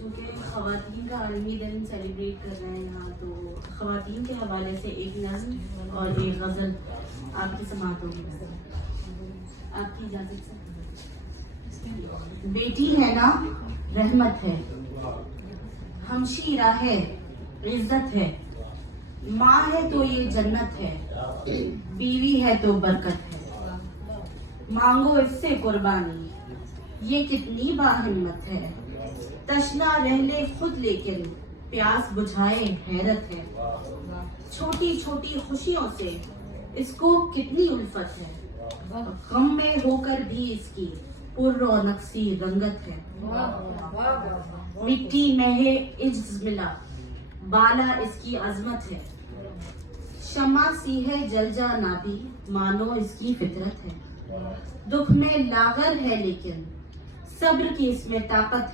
چونکہ خواتین کا عالمی دن سیلیبریٹ کر رہے ہیں یہاں، تو خواتین کے حوالے سے ایک نظم اور ایک غزل آپ کی سماعت ہوگی. آپ کی اجازت سے. بیٹی ہے نا رحمت ہے، ہمشیرہ ہے عزت ہے، ماں ہے تو یہ جنت ہے، بیوی ہے تو برکت ہے. مانگو اس سے قربانی یہ کتنی باہمت ہے، تشنا رہ لے خود لیکن پیاس بجھائے حیرت ہے. چھوٹی چھوٹی خوشیوں سے اس کو کتنی الفت ہے، غم میں ہو کر بھی اس کی پر رونق سی رنگت ہے. مٹی میں ہے عجز ملا بالا اس کی عظمت ہے، شمع سی ہے جل جانا بھی مانو اس کی فطرت ہے. دکھ میں لاغر ہے لیکن صبر کی اس میں طاقت ہے.